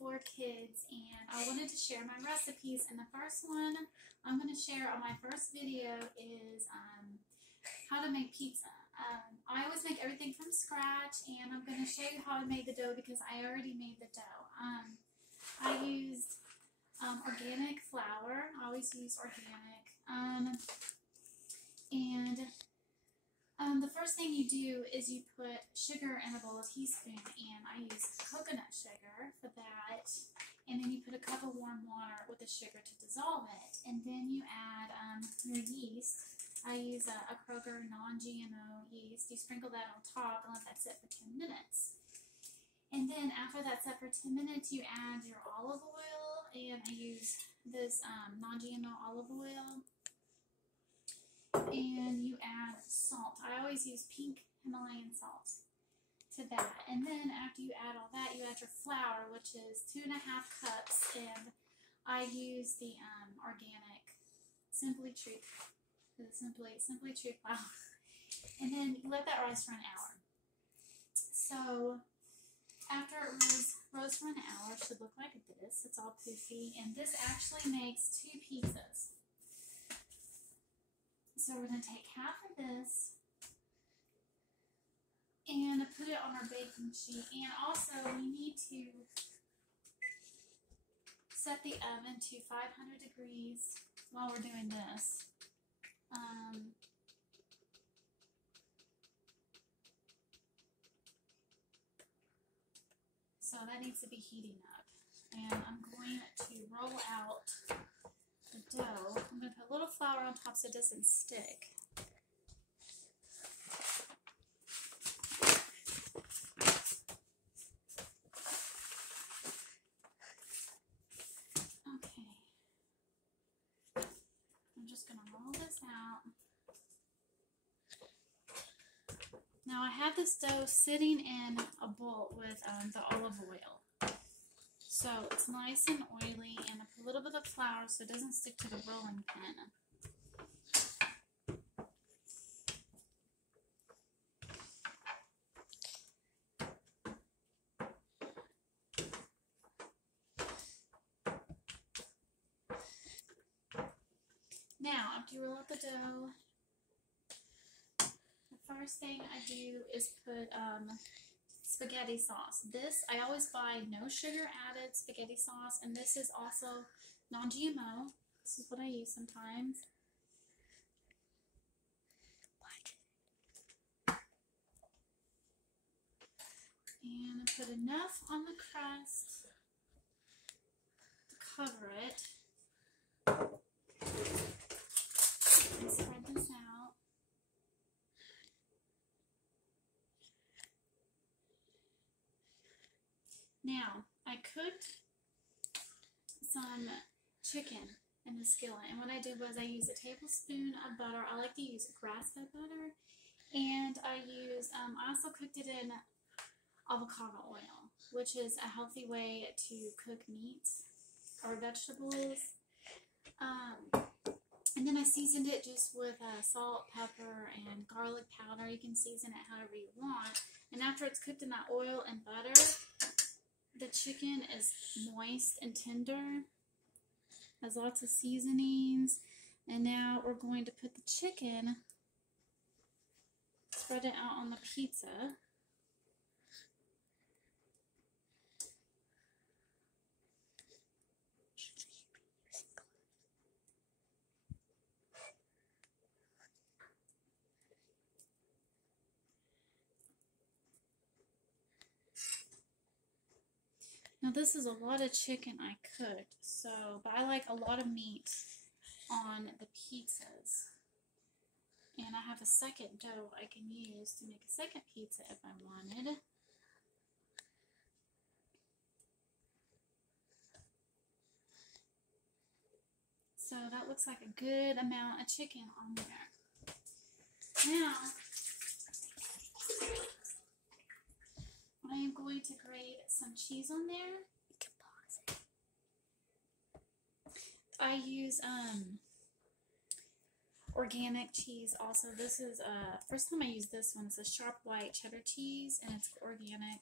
4 kids, and I wanted to share my recipes. And the first one I'm going to share on my first video is how to make pizza. I always make everything from scratch, and I'm going to show you how I made the dough because I already made the dough. I used organic flour. I always use organic. The first thing you do is you put sugar in a bowl, a teaspoon, and I use coconut sugar for that. And then you put a cup of warm water with the sugar to dissolve it. And then you add your yeast. I use a Kroger non-GMO yeast. You sprinkle that on top and let that sit for 10 minutes. And then after that's set for 10 minutes, you add your olive oil. And I use this non-GMO olive oil. And you add salt. I always use pink Himalayan salt to that. And then after you add all that, you add your flour, which is 2.5 cups. And I use the organic Simply Truth flour. And then you let that rise for an hour. So after it rose for an hour, it should look like this. It's all poofy. And this actually makes 2 pizzas. So we're going to take half of this and put it on our baking sheet. And also we need to set the oven to 500 degrees while we're doing this. So that needs to be heating up. And I'm going to roll out the dough. I'm going to put a little flour on top so it doesn't stick. Okay. I'm just going to roll this out. Now I have this dough sitting in a bowl with the olive oil. So it's nice and oily, and I put a little bit of flour so it doesn't stick to the rolling pin. Now, after you roll out the dough, the first thing I do is put spaghetti sauce. This, I always buy no sugar added spaghetti sauce, and this is also non-GMO. This is what I use sometimes. And I put enough on the crust to cover it. And spread this out. Now, I cooked some chicken in the skillet, and what I did was I used a tablespoon of butter. I like to use grass-fed butter, and I also cooked it in avocado oil, which is a healthy way to cook meats or vegetables. And then I seasoned it just with salt, pepper, and garlic powder. You can season it however you want. And after it's cooked in that oil and butter, the chicken is moist and tender, has lots of seasonings. And now we're going to put the chicken, spread it out on the pizza. Now this is a lot of chicken I cooked, but I like a lot of meat on the pizzas. And I have a second dough I can use to make a second pizza if I wanted. So that looks like a good amount of chicken on there. Now, I am going to grate some cheese on there. You can pause it. I use organic cheese also. This is first time I use this one. It's a sharp white cheddar cheese, and it's organic.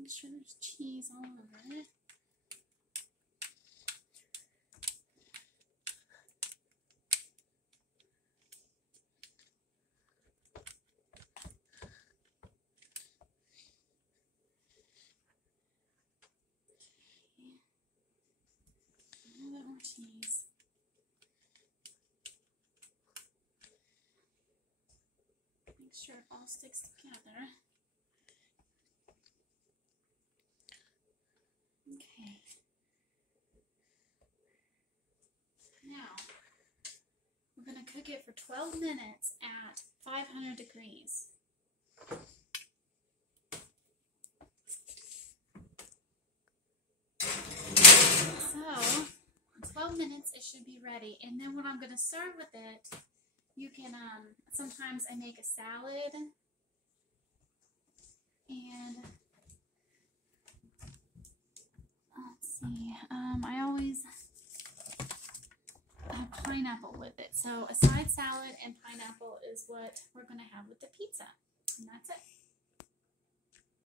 Make sure there's cheese all over it. A little bit more cheese. Make sure it all sticks together. Okay. Now, we're going to cook it for 12 minutes at 500 degrees. So, in 12 minutes it should be ready. And then when I'm going to serve with it, you can, sometimes I make a salad. And, let's see, I always have pineapple with it. So a side salad and pineapple is what we're going to have with the pizza. And that's it.